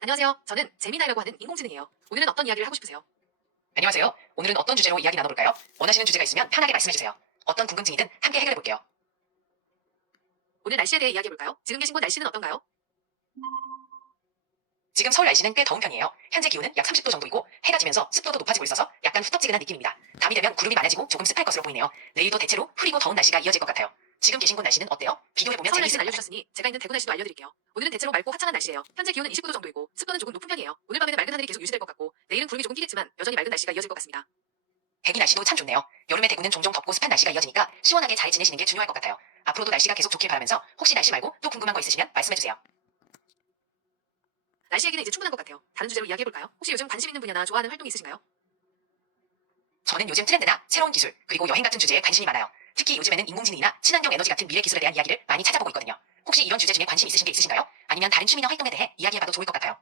안녕하세요. 저는 제미나이라고 하는 인공지능이에요. 오늘은 어떤 이야기를 하고 싶으세요? 안녕하세요. 오늘은 어떤 주제로 이야기 나눠볼까요? 원하시는 주제가 있으면 편하게 말씀해주세요. 어떤 궁금증이든 함께 해결해볼게요. 오늘 날씨에 대해 이야기해볼까요? 지금 계신 곳 날씨는 어떤가요? 지금 서울 날씨는 꽤 더운 편이에요. 현재 기온은 약 30도 정도이고 해가 지면서 습도도 높아지고 있어서 약간 후텁지근한 느낌입니다. 밤이 되면 구름이 많아지고 조금 습할 것으로 보이네요. 내일도 대체로 흐리고 더운 날씨가 이어질 것 같아요. 지금 계신 곳 날씨는 어때요? 비교해보면 서울 날씨는 재미있을 것 같아요. 알려주셨으니 제가 있는 대구 날씨도 알려드릴게요. 오늘은 대체로 맑고 화창한 날씨예요. 현재 기온은 29도 정도이고 습도는 조금 높은 편이에요. 오늘 밤에는 맑은 하늘이 계속 유지될 것 같고 내일은 구름이 조금 끼겠지만 여전히 맑은 날씨가 이어질 것 같습니다. 대구 날씨도 참 좋네요. 여름에 대구는 종종 덥고 습한 날씨가 이어지니까 시원하게 잘 지내시는 게 중요할 것 같아요. 앞으로도 날씨가 계속 좋길 바라면서 혹시 날씨 말고 또 궁금한 거 있으시면 말씀해주세요. 날씨 얘기는 이제 충분한 것 같아요. 다른 주제로 이야기해볼까요? 혹시 요즘 관심 있는 분야나 좋아하는 활동이 있으신가요? 저는 요즘 트렌드나 새로운 기술, 그리고 여행 같은 주제에 관심이 많아요. 특히 요즘에는 인공지능이나 친환경 에너지 같은 미래 기술에 대한 이야기를 많이 찾아보고 있거든요. 혹시 이런 주제 중에 관심 있으신 게 있으신가요? 아니면 다른 취미나 활동에 대해 이야기해봐도 좋을 것 같아요.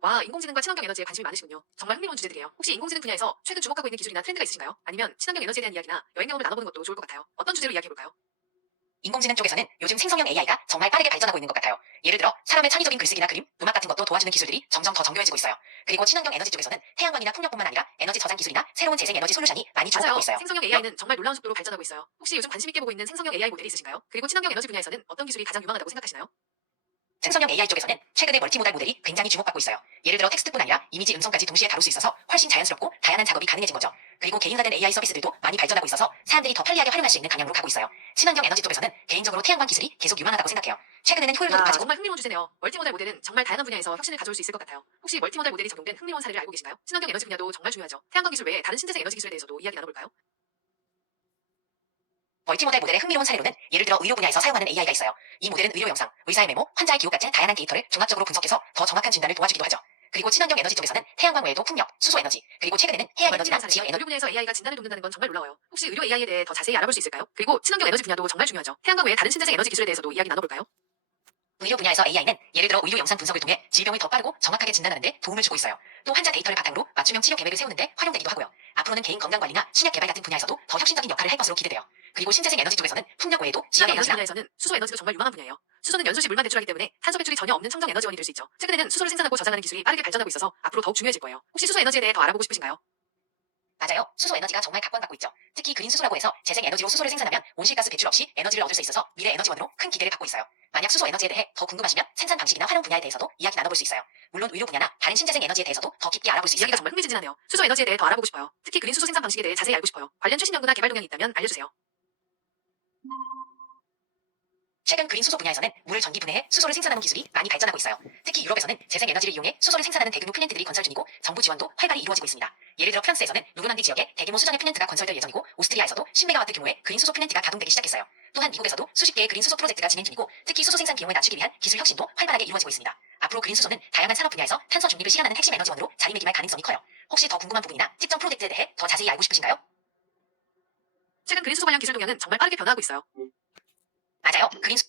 와, 인공지능과 친환경 에너지에 관심이 많으시군요. 정말 흥미로운 주제들이에요. 혹시 인공지능 분야에서 최근 주목하고 있는 기술이나 트렌드가 있으신가요? 아니면 친환경 에너지에 대한 이야기나 여행 경험을 나눠보는 것도 좋을 것 같아요. 어떤 주제로 이야기해볼까요? 인공지능 쪽에서는 요즘 생성형 AI가 정말 빠르게 발전하고 있는 것 같아요. 예를 들어 사람의 창의적인 글쓰기나 그림, 음악 같은 것도 도와주는 기술들이 점점 더 정교해지고 있어요. 그리고 친환경 에너지 쪽에서는 태양광이나 풍력뿐만 아니라 에너지 저장 기술이나 새로운 재생 에너지 솔루션이 많이 주목받고 맞아요. 있어요. 생성형 AI는 정말 놀라운 속도로 발전하고 있어요. 혹시 요즘 관심 있게 보고 있는 생성형 AI 모델이 있으신가요? 그리고 친환경 에너지 분야에서는 어떤 기술이 가장 유망하다고 생각하시나요? 생성형 AI 쪽에서는 최근에 멀티모달 모델이 굉장히 주목받고 있어요. 예를 들어 텍스트뿐 아니라 이미지, 음성까지 동시에 다룰 수 있어서 훨씬 자연스럽고 다양한 작업이 가능해진 거죠. 그리고 개인화된 AI 서비스들도 많이 발전하고 있어서 사람들이 더 편리하게 활용할 수 있는 방향으로 가고 있어요. 친환경 에너지 쪽에서는 개인적으로 태양광 기술이 계속 유망하다고 생각해요. 최근에는 효율도 야, 높아지고 정말 흥미로운 주제네요. 멀티모달 모델은 정말 다양한 분야에서 혁신을 가져올 수 있을 것 같아요. 혹시 멀티모달 모델이 적용된 흥미로운 사례를 알고 계신가요? 친환경 에너지 분야도 정말 중요하죠. 태양광 기술 외에 다른 신재생 에너지 기술에 대해서도 이야기 나눠볼까요? 멀티모달 모델의 흥미로운 사례로는 예를 들어 의료 분야에서 사용하는 AI가 있어요. 이 모델은 의료 영상, 의사의 메모, 환자의 기록 같은 다양한 데이터를 종합적으로 분석해서 더 정확한 진단을 도와주기도 하죠. 그리고 친환경 에너지 쪽에서는 태양광 외에도 풍력, 수소 에너지, 그리고 최근에는 해양 정말 에너지나 흥미로운 지역 사례예요. 에너지 의료 분야에서 AI가 진단을 돕는다는 건 정말 놀라워요. 혹시 의료 AI에 대해 더 자세히 알아볼 수 있을까요? 그리고 친환경 에너지 분야도 정말 중요하죠. 태양광 외에 다른 신재생 에너지 기술에 대해서도 이야기 나눠볼까요? 의료 분야에서 AI는 예를 들어 의료 영상 분석을 통해 질병을 더 빠르고 정확하게 진단하는 데 도움을 주고 있어요. 또 환자 데이터를 바탕으로 맞춤형 치료 계획을 세우는 데 활용되기도 하고요. 앞으로는 개인 건강 관리나 신약 개발 같은 분야에서도 더 혁신적인 역할을 할 것으로 기대돼요. 그리고 신재생 에너지 쪽에서는 풍력 외에도 지역 친환경 에너지 에너지나 분야에서는 수소 에너지도 정말 유망한 분야예요. 수소는 연소시 물만 배출하기 때문에 탄소 배출이 전혀 없는 청정 에너지원이 될 수 있죠. 최근에는 수소를 생산하고 저장하는 기술이 빠르게 발전하고 있어서 앞으로 더욱 중요해질 거예요. 혹시 수소 에너지에 대해 더 알아보고 싶으신가요? 맞아요. 수소 에너지가 정말 각광받고 있죠. 특히 그린 수소라고 해서 재생 에너지로 수소를 생산하면 온실가스 배출 없이 에너지를 얻을 수 있어서 미래 에너지원으로 큰 기대를 받고 있어요. 만약 수소 에너지에 대해 더 궁금하시면 생산 방식이나 활용 분야에 대해서도 이야기 나눠볼 수 있어요. 물론 의료 분야나 다른 신재생 에너지에 대해서도 더 깊게 알아볼 수 이야기가 있습니다. 정말 흥미진진하네요. 수소 에너지에 대해 더 알아보고 싶어요. 특히 그린 수소 생산 방식에 대해 자세히 알고 싶어요. 관련 최신 연구나 개발 동향이 있다면 알려주세요. 최근 그린 수소 분야에서는 물을 전기 분해해 수소를 생산하는 기술이 많이 발전하고 있어요. 특히 유럽에서는 재생 에너지를 이용해 수소를 생산하는 대규모 플랜트들이 건설 중이고 정부 지원도 활발히 이루어지고 있습니다. 예를 들어 프랑스에서는 노르망디 지역에 대규모 수정의 플랜트가 건설될 예정이고 오스트리아에서도 10메가와트 규모의 그린 수소 플랜트가 가동되기 시작했어요. 또한 미국에서도 수십 개의 그린 수소 프로젝트가 진행 중이고 특히 수소 생산 비용을 낮추기 위한 기술 혁신도 활발하게 이루어지고 있습니다. 앞으로 그린 수소는 다양한 산업 분야에서 탄소 중립을 실현하는 핵심 에너지원으로 자리매김할 가능성이 커요. 혹시 더 궁금한 부분이나 특정 프로젝트에 대해 더 자세히 알고 싶으신가요? 최근 그린 수소 관련 기술 동향은 정말 빠르게 변화하고 있어요. 맞아요. 그린 수